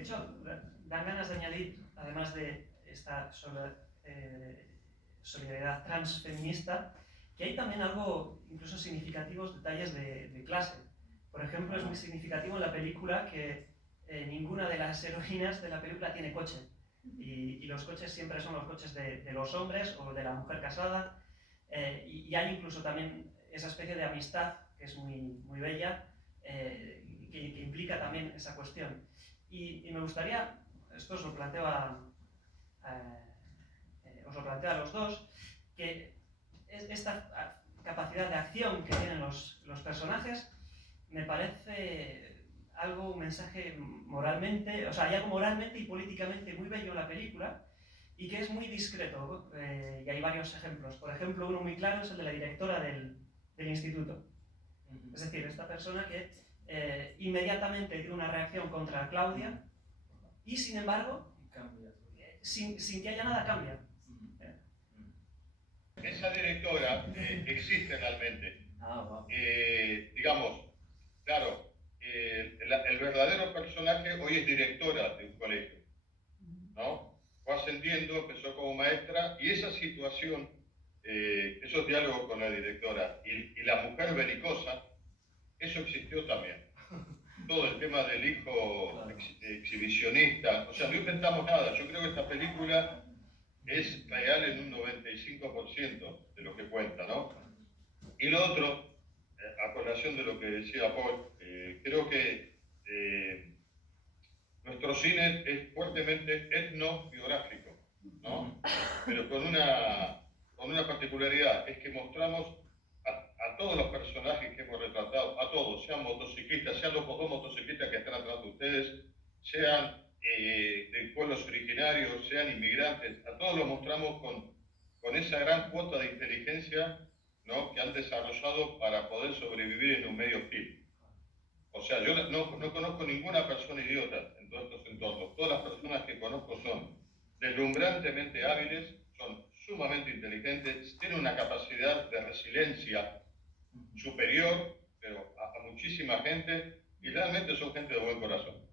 hecho, dan ganas de añadir, además de esta solidaridad transfeminista, que hay también algo, incluso significativos detalles de clase. Por ejemplo, es muy significativo en la película que ninguna de las heroínas de la película tiene coche. Y los coches siempre son los coches de los hombres o de la mujer casada. Y hay incluso también esa especie de amistad, que es muy bella, que implica también esa cuestión. Y me gustaría, esto os lo planteo os lo planteo a los dos, que esta capacidad de acción que tienen los personajes me parece un mensaje moralmente, o sea, hay algo moralmente y políticamente muy bello en la película y que es muy discreto, y hay varios ejemplos. Por ejemplo, uno muy claro es el de la directora del instituto. Es decir, esta persona que inmediatamente tiene una reacción contra Claudia y, sin embargo, sin que haya nada, cambia. Esa directora existe realmente. Digamos, claro, el verdadero personaje hoy es directora de un colegio, ¿no? Fue ascendiendo, empezó como maestra, y esa situación, esos diálogos con la directora y la mujer belicosa, eso existió también. Todo el tema del hijo exhibicionista, o sea, no inventamos nada. Yo creo que esta película es real en un 95% de lo que cuenta, ¿no? Y lo otro, a colación de lo que decía Paul, creo que nuestro cine es fuertemente etnobiográfico, ¿no? Pero con una particularidad, es que mostramos a todos los personajes que hemos retratado, a todos, sean motociclistas, sean los dos motociclistas que están atrás de ustedes, sean de pueblos originarios, sean inmigrantes, a todos los mostramos con esa gran cuota de inteligencia, ¿no?, que han desarrollado para poder sobrevivir en un medio hostil. O sea, yo no conozco ninguna persona idiota en todos estos entornos. Todas las personas que conozco son deslumbrantemente hábiles, son sumamente inteligentes, tienen una capacidad de resiliencia superior, pero a muchísima gente, y realmente son gente de buen corazón.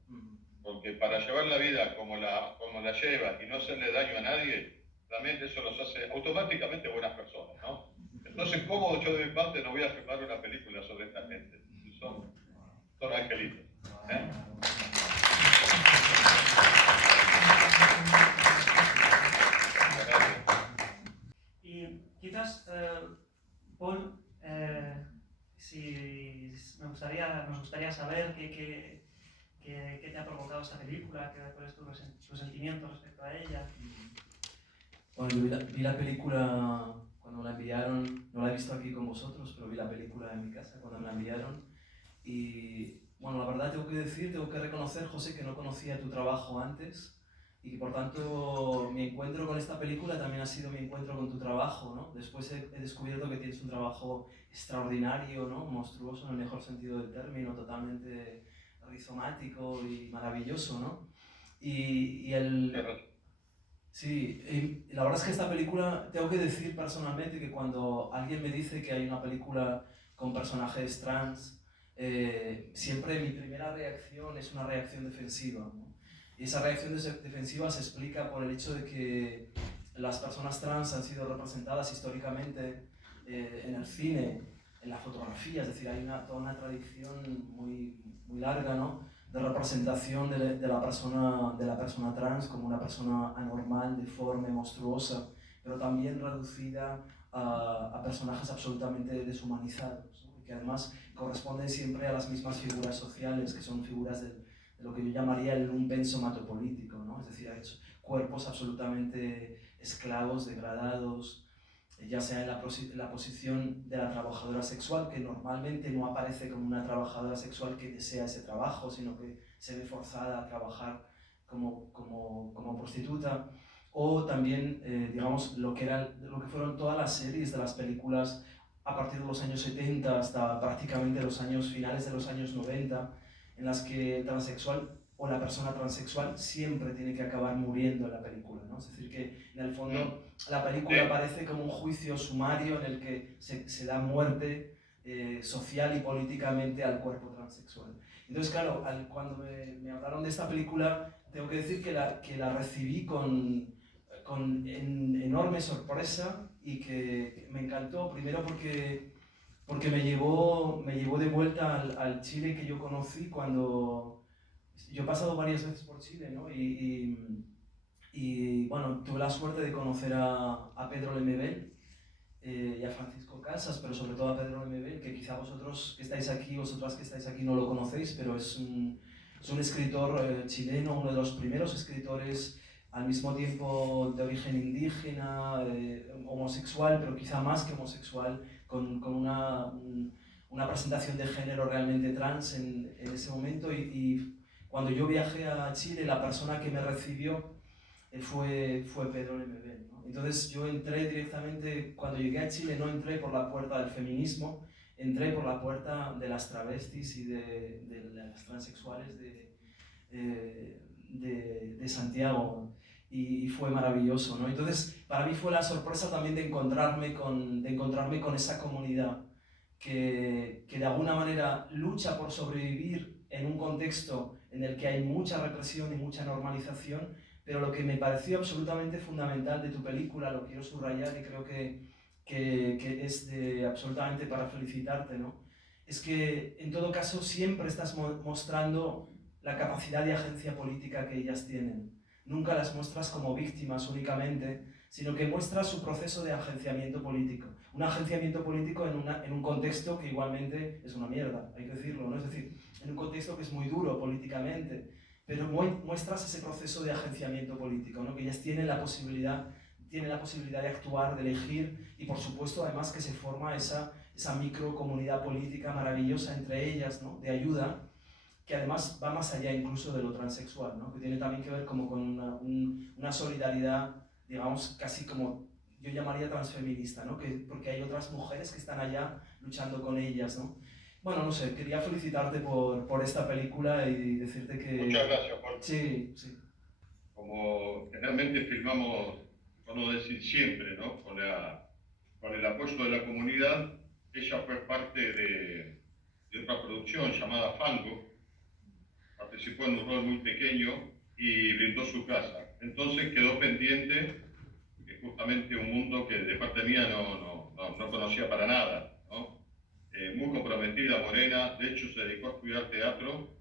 Porque para llevar la vida como la lleva y no hacerle daño a nadie, realmente eso los hace automáticamente buenas personas, ¿no? Entonces, ¿cómo yo de mi parte no voy a filmar una película sobre esta gente? Son angelitos. Y quizás, Paul, nos gustaría saber qué te ha provocado esta película, cuál es tu sentimiento respecto a ella. Bueno, yo vi la película cuando la enviaron, no la he visto aquí con vosotros, pero vi la película en mi casa cuando me la enviaron. Y bueno, la verdad tengo que reconocer, José, que no conocía tu trabajo antes y que por tanto mi encuentro con esta película también ha sido mi encuentro con tu trabajo, ¿no? Después he descubierto que tienes un trabajo extraordinario, ¿no?, monstruoso en el mejor sentido del término, totalmente rizomático y maravilloso, ¿no? Sí, y la verdad es que esta película, tengo que decir personalmente que cuando alguien me dice que hay una película con personajes trans, siempre mi primera reacción es una reacción defensiva, ¿no? Y esa reacción defensiva se explica por el hecho de que las personas trans han sido representadas históricamente en el cine, en la fotografía, es decir, hay toda una tradición muy larga, ¿no?, de representación de la persona trans como una persona anormal, deforme, monstruosa, pero también reducida a personajes absolutamente deshumanizados, ¿no?, y que además corresponden siempre a las mismas figuras sociales, que son figuras de lo que yo llamaría el lumpen somatopolítico, ¿no?, es decir, cuerpos absolutamente esclavos, degradados, ya sea en la posición de la trabajadora sexual, que normalmente no aparece como una trabajadora sexual que desea ese trabajo, sino que se ve forzada a trabajar como prostituta, o también, digamos, lo que fueron todas las series de las películas a partir de los años 70 hasta prácticamente los años finales de los años 90, en las que el transexual o la persona transexual siempre tiene que acabar muriendo en la película, ¿no? Es decir, que en el fondo la película parece como un juicio sumario en el que se da muerte social y políticamente al cuerpo transexual. Entonces, claro, cuando me hablaron de esta película, tengo que decir que la recibí con enorme sorpresa y que me encantó, primero porque me llevó de vuelta al Chile que yo conocí cuando... Yo he pasado varias veces por Chile, ¿no? Y bueno, tuve la suerte de conocer a Pedro Lemebel y a Francisco Casas, pero sobre todo a Pedro Lemebel, que quizá vosotras que estáis aquí no lo conocéis, pero es un escritor chileno, uno de los primeros escritores al mismo tiempo de origen indígena, homosexual, pero quizá más que homosexual, con una presentación de género realmente trans en ese momento. Y cuando yo viajé a Chile, la persona que me recibió fue Pedro Lemebel, ¿no? Entonces yo entré directamente, cuando llegué a Chile no entré por la puerta del feminismo, entré por la puerta de las travestis y de las transexuales de Santiago, y fue maravilloso, ¿no? Entonces para mí fue la sorpresa también de encontrarme con esa comunidad que de alguna manera lucha por sobrevivir en un contexto en el que hay mucha represión y mucha normalización, pero lo que me pareció absolutamente fundamental de tu película, lo quiero subrayar y creo que es absolutamente para felicitarte, ¿no? Es que en todo caso siempre estás mostrando la capacidad de agencia política que ellas tienen. Nunca las muestras como víctimas únicamente, sino que muestras su proceso de agenciamiento político. Un agenciamiento político en un contexto que igualmente es una mierda, hay que decirlo, ¿no? Es decir, en un contexto que es muy duro políticamente, pero muestras ese proceso de agenciamiento político, ¿no? Que ellas tienen la posibilidad de actuar, de elegir, y por supuesto además que se forma esa microcomunidad política maravillosa entre ellas, ¿no? De ayuda, que además va más allá incluso de lo transexual, ¿no? Que tiene también que ver como con una solidaridad, digamos, casi como yo llamaría transfeminista, ¿no? Porque hay otras mujeres que están allá luchando con ellas, ¿no? Bueno, no sé, quería felicitarte por esta película y decirte que... Muchas gracias, Jorge. Sí, sí. Como generalmente filmamos, por no decir siempre, ¿no? Con el apoyo de la comunidad, ella fue parte de otra producción llamada Fango, participó en un rol muy pequeño y brindó su casa. Entonces quedó pendiente justamente un mundo que de parte mía no conocía para nada, ¿no? Muy comprometida, morena, de hecho se dedicó a estudiar teatro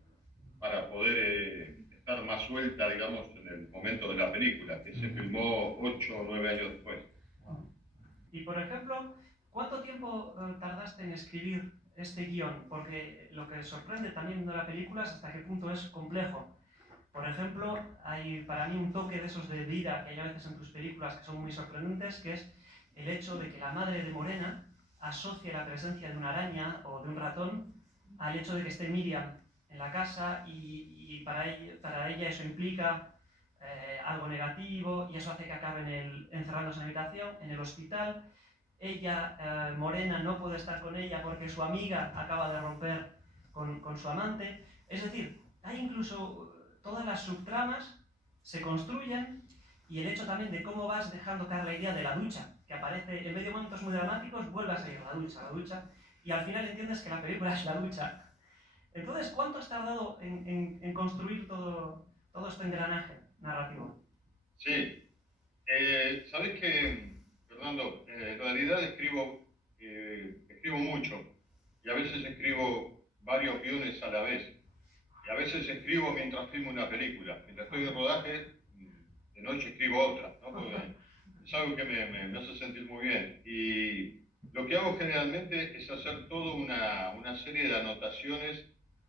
para poder estar más suelta, digamos, en el momento de la película, que se filmó 8 o 9 años después. Y por ejemplo, ¿cuánto tiempo tardaste en escribir este guión? Porque lo que sorprende también viendo la película es hasta qué punto es complejo. Por ejemplo, hay para mí un toque de esos de vida que hay a veces en tus películas que son muy sorprendentes, que es el hecho de que la madre de Morena asocie la presencia de una araña o de un ratón al hecho de que esté Miriam en la casa y para ella eso implica algo negativo y eso hace que acaben encerrándose en la habitación, en el hospital. Ella, Morena, no puede estar con ella porque su amiga acaba de romper con su amante. Es decir, hay incluso todas las subtramas se construyen, y el hecho también de cómo vas dejando caer la idea de la ducha, que aparece en medio de momentos muy dramáticos, vuelve a salir la ducha, y al final entiendes que la película es la ducha. Entonces, ¿cuánto has tardado en construir todo este engranaje narrativo? Sí, sabes que, Fernando, en realidad escribo mucho, y a veces escribo varios guiones a la vez. Y a veces escribo mientras filmo una película. Mientras estoy de rodaje, de noche escribo otra, ¿no? Porque es algo que me hace sentir muy bien. Y lo que hago generalmente es hacer toda una serie de anotaciones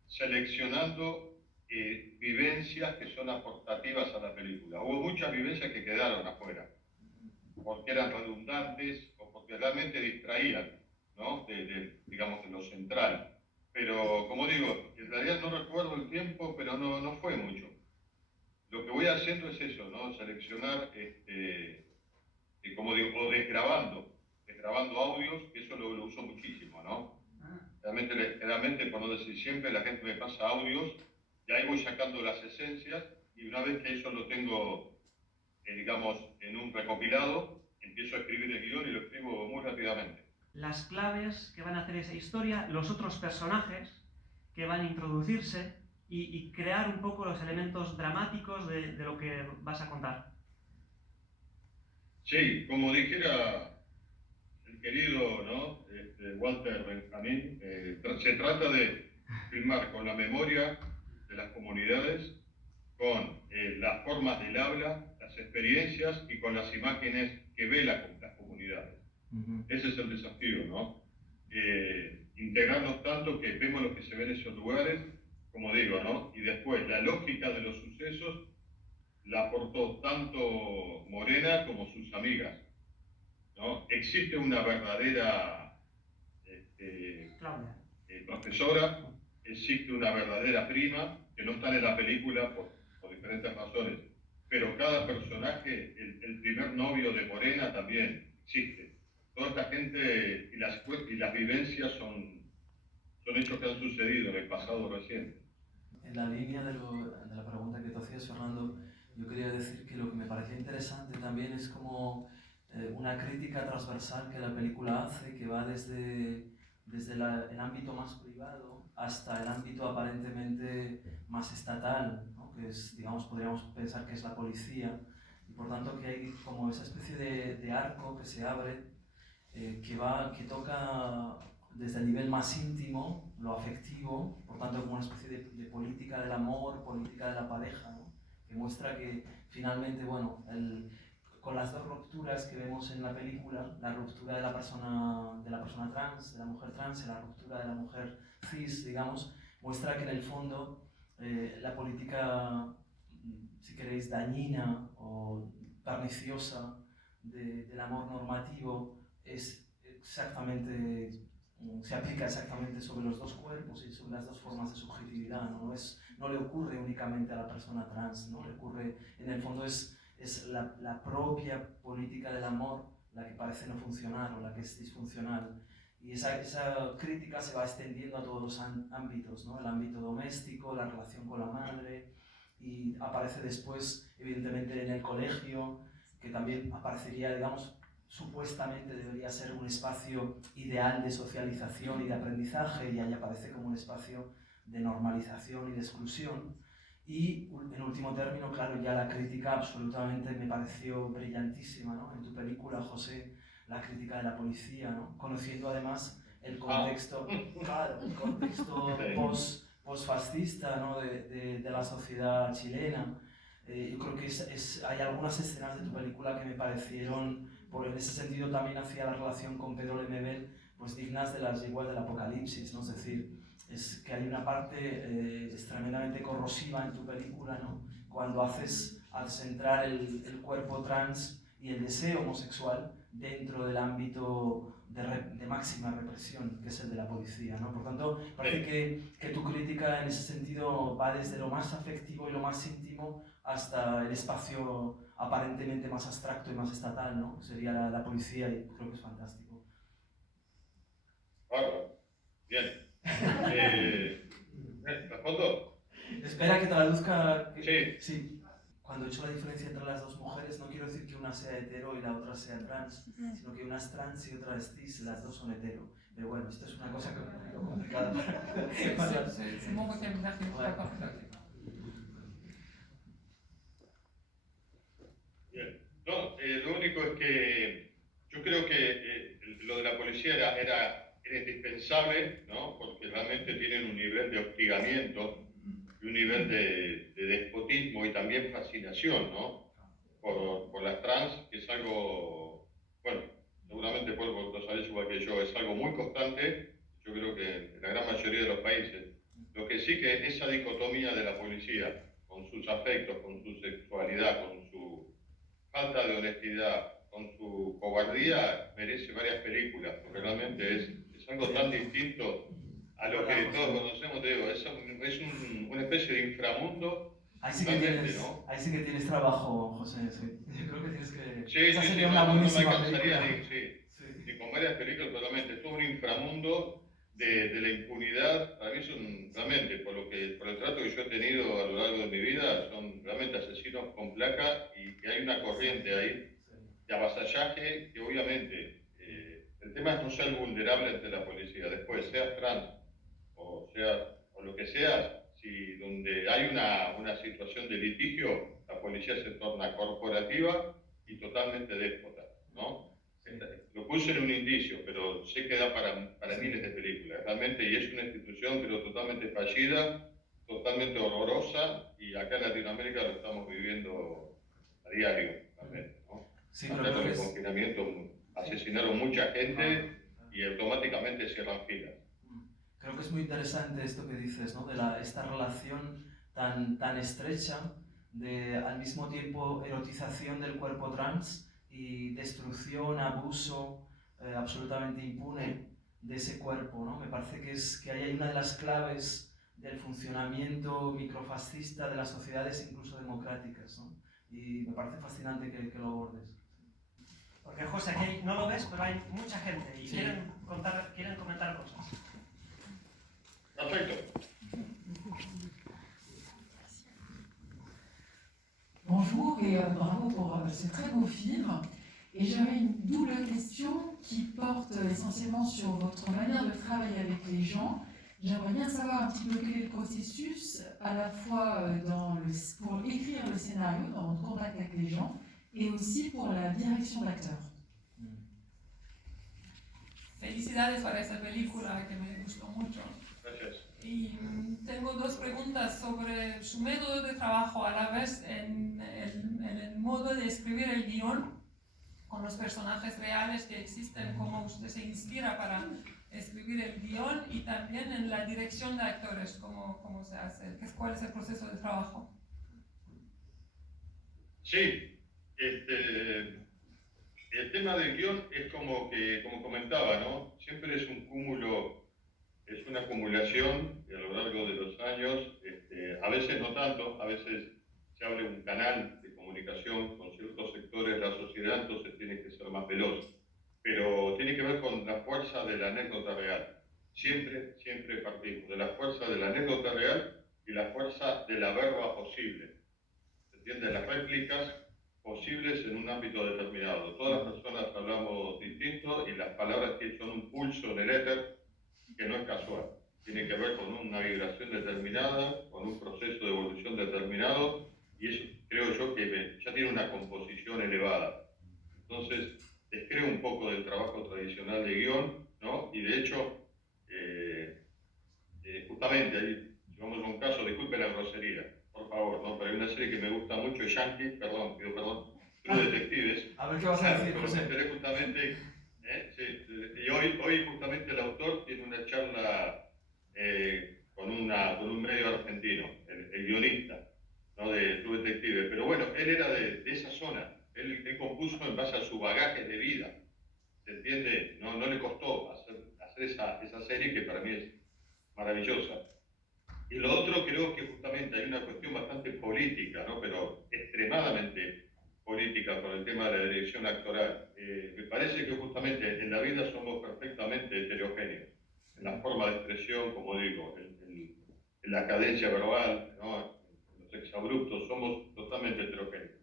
seleccionando vivencias que son aportativas a la película. Hubo muchas vivencias que quedaron afuera, porque eran redundantes o porque realmente distraían, ¿no? Digamos, de lo central. Pero, como digo, en realidad no recuerdo el tiempo, pero no fue mucho. Lo que voy haciendo es eso, ¿no? Seleccionar, como digo, o desgrabando audios, que eso lo uso muchísimo, ¿no? Realmente, por no decir siempre, la gente me pasa audios y ahí voy sacando las esencias, y una vez que eso lo tengo, digamos, en un recopilado, empiezo a escribir el guión y lo escribo muy rápidamente. Las claves que van a hacer esa historia, los otros personajes que van a introducirse, y crear un poco los elementos dramáticos de lo que vas a contar. Sí, como dijera el querido, ¿no? Walter Benjamin, se trata de filmar con la memoria de las comunidades, con las formas del habla, las experiencias y con las imágenes que ve las comunidades. Ese es el desafío, ¿no? Integrarnos tanto que vemos lo que se ve en esos lugares, como digo, ¿no? Y después la lógica de los sucesos la aportó tanto Morena como sus amigas, ¿no? Existe una verdadera profesora, existe una verdadera prima, que no están en la película por diferentes razones, pero cada personaje, el primer novio de Morena también existe. Toda esta gente y las vivencias son hechos que han sucedido en el pasado reciente. En la línea de la pregunta que tú hacías, Fernando, yo quería decir que lo que me parecía interesante también es como una crítica transversal que la película hace, que va desde el ámbito más privado hasta el ámbito aparentemente más estatal, ¿no? Que es, digamos, podríamos pensar que es la policía, y por tanto que hay como esa especie de arco que se abre, que toca desde el nivel más íntimo, lo afectivo, por tanto como una especie de política del amor, política de la pareja, ¿no? Que muestra que finalmente, bueno, con las dos rupturas que vemos en la película, la ruptura de la persona trans, de la mujer trans, y la ruptura de la mujer cis, digamos, muestra que en el fondo la política, si queréis, dañina o perniciosa del amor normativo es exactamente, se aplica exactamente sobre los dos cuerpos y sobre las dos formas de subjetividad, ¿no? No le ocurre únicamente a la persona trans, ¿no? Le ocurre, en el fondo es la propia política del amor la que parece no funcionar o la que es disfuncional. Y esa crítica se va extendiendo a todos los ámbitos, ¿no? El ámbito doméstico, la relación con la madre, y aparece después, evidentemente, en el colegio, que también aparecería, digamos, supuestamente debería ser un espacio ideal de socialización y de aprendizaje, y ahí aparece como un espacio de normalización y de exclusión. Y en último término, claro, ya la crítica absolutamente me pareció brillantísima, ¿no? En tu película, José, la crítica de la policía, ¿no? Conociendo además el contexto, claro, el contexto post-fascista, ¿no? de la sociedad chilena. Yo creo que hay algunas escenas de tu película que me parecieron, en ese sentido también hacía la relación con Pedro Lemebel, pues dignas de las yeguas del Apocalipsis, ¿no? Es decir, es que hay una parte tremendamente corrosiva en tu película, ¿no? Cuando al centrar el cuerpo trans y el deseo homosexual dentro del ámbito de máxima represión, que es el de la policía, ¿no? Por tanto, parece que tu crítica en ese sentido va desde lo más afectivo y lo más íntimo hasta el espacio aparentemente más abstracto y más estatal, ¿no? Sería la policía, y creo que es fantástico. Bárbaro. Bien. ¿Respondo? Espera que traduzca. Sí. Cuando he hecho la diferencia entre las dos mujeres, no quiero decir que una sea hetero y la otra sea trans, sino que una es trans y otra es cis, las dos son hetero. Pero bueno, esto es una cosa que es un poquito complicada para... C'est mon vocabulaire qui est pas complexe. Bien. No, lo único es que yo creo que lo de la policía era indispensable, ¿no? Porque realmente tienen un nivel de hostigamiento y un nivel de despotismo y también fascinación, ¿no? Por las trans, que es algo, bueno, seguramente vos lo sabés igual que yo, es algo muy constante, yo creo que en la gran mayoría de los países. Lo que sí que esa dicotomía de la policía, con sus afectos, con su sexualidad, con su falta de honestidad, con su cobardía, merece varias películas, porque realmente es algo tan distinto a lo que todos conocemos, te digo, es una especie de inframundo. Ahí sí que tienes trabajo, José, sí. Yo creo que tienes que... Sí, esa sería no me buenísima alcanzaría película. ni con varias películas, totalmente. Es todo un inframundo de la impunidad. Para mí son realmente, por el trato que yo he tenido a lo largo de mi vida, son realmente asesinos con placa, y que hay una corriente ahí de avasallaje que obviamente el tema es no ser vulnerable ante la policía. Después, seas trans o lo que seas, Si donde hay una situación de litigio, la policía se torna corporativa y totalmente déspota, ¿no? Lo puse en un indicio, pero sé que da para miles de películas, realmente, y es una institución, pero totalmente fallida, totalmente horrorosa, y acá en Latinoamérica lo estamos viviendo a diario, realmente, ¿no? Sí, Acá pero con creo el que es... confinamiento asesinaron mucha gente y automáticamente cierran filas. Creo que es muy interesante esto que dices, ¿no? De esta relación tan estrecha de al mismo tiempo erotización del cuerpo trans y destrucción, abuso absolutamente impune de ese cuerpo, ¿no? Me parece que ahí hay una de las claves del funcionamiento microfascista de las sociedades incluso democráticas, ¿no? Y me parece fascinante que lo abordes. Porque José, aquí no lo ves, pero hay mucha gente y Sí. quieren comentar cosas. Perfecto. Bonjour et bravo pour ce très beau film. Et j'avais une double question qui porte essentiellement sur votre manière de travailler avec les gens. J'aimerais bien savoir un petit peu quel est le processus, à la fois pour écrire le scénario, dans votre contact avec les gens, et aussi pour la direction d'acteurs. Felicidades para esa película que me gustó mucho. Gracias. Y tengo dos preguntas sobre su método de trabajo, a la vez en el modo de escribir el guión, con los personajes reales que existen, cómo usted se inspira para escribir el guión, y también en la dirección de actores, cómo se hace, cuál es el proceso de trabajo. Sí, el tema del guión es como comentaba, ¿no? Siempre es un cúmulo, es una acumulación a lo largo de los años, a veces no tanto, a veces se abre un canal de comunicación con ciertos sectores de la sociedad, entonces tiene que ser más veloz. Pero tiene que ver con la fuerza de la anécdota real. Siempre partimos de la fuerza de la anécdota real y la fuerza de la verba posible. ¿Se entiende? Las réplicas posibles en un ámbito determinado. Todas las personas hablamos distinto y las palabras son un pulso en el éter que no es casual. Tiene que ver con una vibración determinada, con un proceso de evolución determinado, y eso creo yo que ya tiene una composición elevada. Entonces, descreo un poco del trabajo tradicional de guión, ¿no? Y de hecho, justamente ahí, si vamos a un caso, disculpe la grosería, por favor, ¿no? Pero hay una serie que me gusta mucho, Yankee, pido perdón, True Detectives. A ver qué vas a decir, José. Justamente, sí, y hoy justamente el autor tiene una charla con un medio argentino, el guionista, ¿no? De True Detective. Pero bueno, él era de esa zona, él compuso en base a su bagaje de vida, ¿se entiende? No le costó hacer esa serie que para mí es maravillosa. Y lo otro, creo que justamente hay una cuestión bastante política, ¿no? Pero extremadamente política con el tema de la dirección actoral. Me parece que justamente en la vida somos perfectamente heterogéneos, en la forma de expresión, como digo, en la cadencia verbal, ¿no? En los exabruptos, somos totalmente heterogéneos.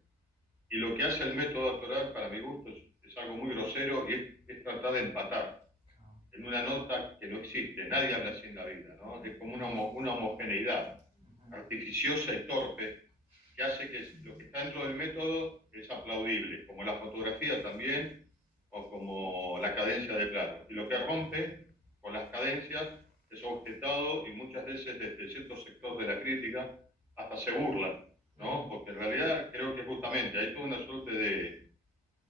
Y lo que hace el método actoral, para mi gusto, es algo muy grosero y es tratar de empatar en una nota que no existe. Nadie habla así en la vida, ¿no? Es como una homogeneidad artificiosa y torpe que hace que lo que está dentro del método es aplaudible, como la fotografía también, o como la cadencia de plano. Y lo que rompe con las cadencias es objetado, y muchas veces desde cierto sector de la crítica hasta se burlan, ¿no? Porque en realidad creo que justamente hay toda una suerte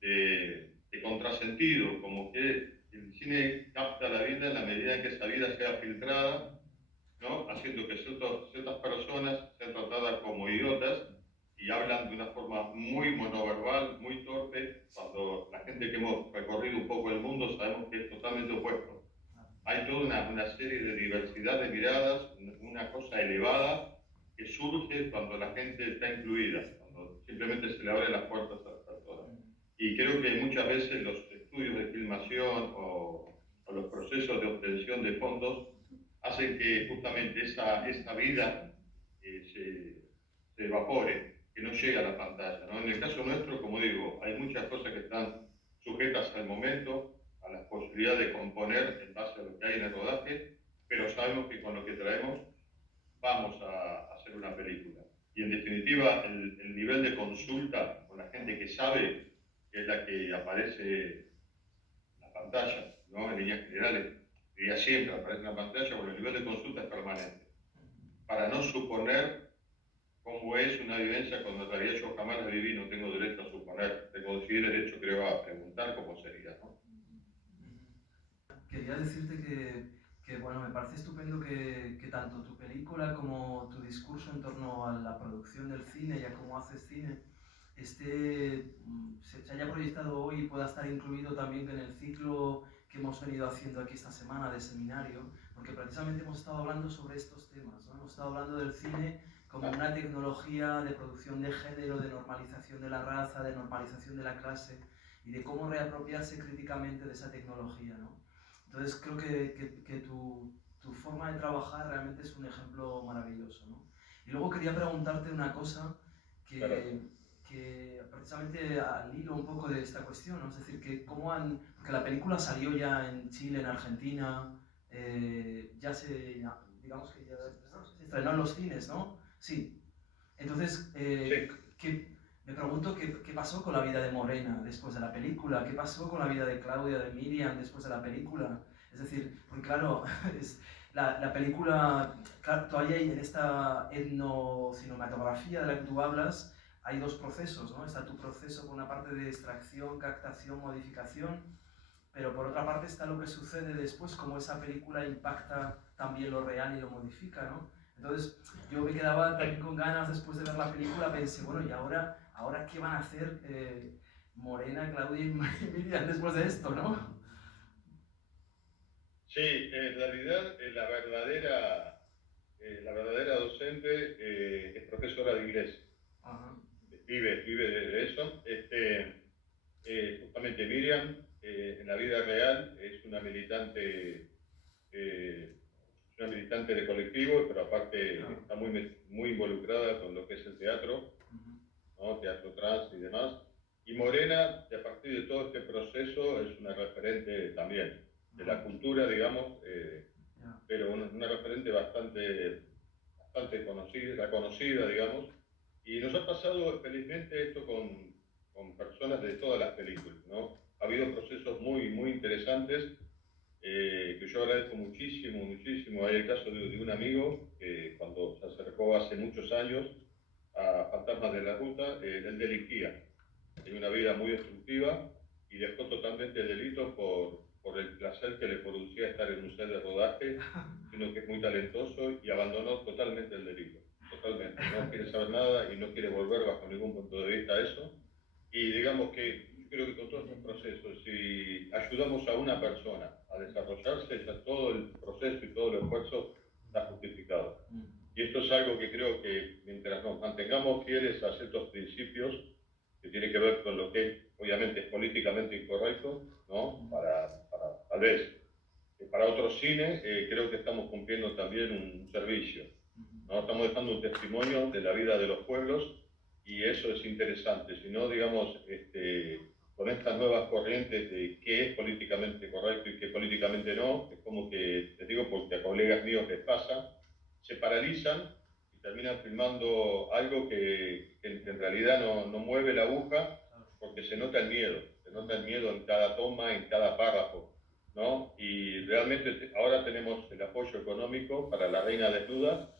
de contrasentido, como que el cine capta la vida en la medida en que esa vida sea filtrada, ¿no? Haciendo que ciertas personas sean tratadas como idiotas y hablan de una forma muy monoverbal, muy torpe, cuando la gente que hemos recorrido un poco el mundo sabemos que es totalmente opuesto. Hay toda una serie de diversidad de miradas, una cosa elevada que surge cuando la gente está incluida, cuando simplemente se le abren las puertas a todas. Y creo que muchas veces los estudios de filmación o los procesos de obtención de fondos hacen que justamente esa vida se evapore, que no llegue a la pantalla, ¿no? En el caso nuestro, como digo, hay muchas cosas que están sujetas al momento, a la posibilidad de componer en base a lo que hay en el rodaje, pero sabemos que con lo que traemos vamos a hacer una película. Y en definitiva, el nivel de consulta con la gente que sabe, que es la que aparece en la pantalla, ¿no? En líneas generales, diría siempre aparece en la pantalla, bueno, el nivel de consulta es permanente. Para no suponer cómo es una vivencia cuando en realidad yo jamás la viví, no tengo derecho a suponer, tengo sí derecho, creo, a preguntar cómo sería, ¿no? Quería decirte que bueno, me parece estupendo que tanto tu película como tu discurso en torno a la producción del cine y a cómo haces cine se haya proyectado hoy y pueda estar incluido también en el ciclo que hemos venido haciendo aquí esta semana de seminario, porque precisamente hemos estado hablando sobre estos temas, ¿no? Hemos estado hablando del cine como una tecnología de producción de género, de normalización de la raza, de normalización de la clase y de cómo reapropiarse críticamente de esa tecnología, ¿no? Entonces creo que tu forma de trabajar realmente es un ejemplo maravilloso, ¿no? Y luego quería preguntarte una cosa que precisamente al hilo un poco de esta cuestión, ¿no? Es decir, que porque la película salió ya en Chile, en Argentina, digamos que ya se estrenó en los cines, ¿no? Sí. Entonces, me pregunto qué pasó con la vida de Morena después de la película, qué pasó con la vida de Claudia, de Miriam después de la película. Es decir, porque claro, la película, claro, todavía en esta etnocinematografía de la que tú hablas, hay dos procesos, ¿no? Está tu proceso por una parte de extracción, captación, modificación, pero por otra parte está lo que sucede después, cómo esa película impacta también lo real y lo modifica, ¿no? Entonces, yo me quedaba también con ganas después de ver la película, pensé, bueno, ¿y ahora qué van a hacer Morena, Claudia y Miriam después de esto, no? Sí, en realidad la verdadera docente es profesora de inglés. Ajá. Vive de eso. Justamente Miriam, en la vida real, es una militante de colectivo, pero aparte está muy involucrada con lo que es el teatro, ¿no? Teatro trans y demás. Y Morena, que a partir de todo este proceso, es una referente también de la cultura, digamos, pero una referente bastante conocida, digamos. Y nos ha pasado felizmente esto con personas de todas las películas, ¿no? Ha habido procesos muy interesantes que yo agradezco muchísimo. Hay el caso de un amigo que cuando se acercó hace muchos años a Fantasmas de la Ruta, él delinquía. Tenía una vida muy destructiva y dejó totalmente el delito por el placer que le producía estar en un set de rodaje, sino que es muy talentoso y abandonó totalmente el delito. Totalmente. No quiere saber nada y no quiere volver bajo ningún punto de vista a eso. Y digamos que yo creo que con todos estos procesos, si ayudamos a una persona a desarrollarse, ya todo el proceso y todo el esfuerzo está justificado. Y esto es algo que creo que mientras nos mantengamos fieles a ciertos principios, que tiene que ver con lo que obviamente es políticamente incorrecto, ¿no? Tal vez para otros cines, creo que estamos cumpliendo también un servicio, ¿no? Estamos dejando un testimonio de la vida de los pueblos y eso es interesante. Si no, digamos, con estas nuevas corrientes de qué es políticamente correcto y qué políticamente no, es como que, les digo porque a colegas míos les pasa, se paralizan y terminan filmando algo que en realidad no mueve la aguja porque se nota el miedo en cada toma, en cada párrafo, ¿no? Y realmente ahora tenemos el apoyo económico para La Reina Desnuda,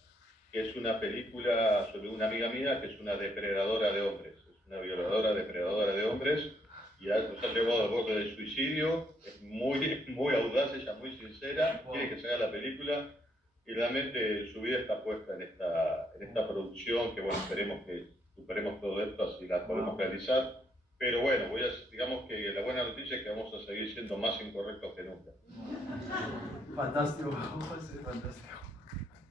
que es una película sobre una amiga mía que es una depredadora de hombres, es una violadora, depredadora de hombres, y nos ha llevado al borde del suicidio, es muy audaz, ella muy sincera, quiere que se haga la película, y realmente su vida está puesta en esta producción, que bueno, esperemos que superemos todo esto, así la podemos realizar. Pero bueno, digamos que la buena noticia es que vamos a seguir siendo más incorrectos que nunca. Fantástico, José, fantástico.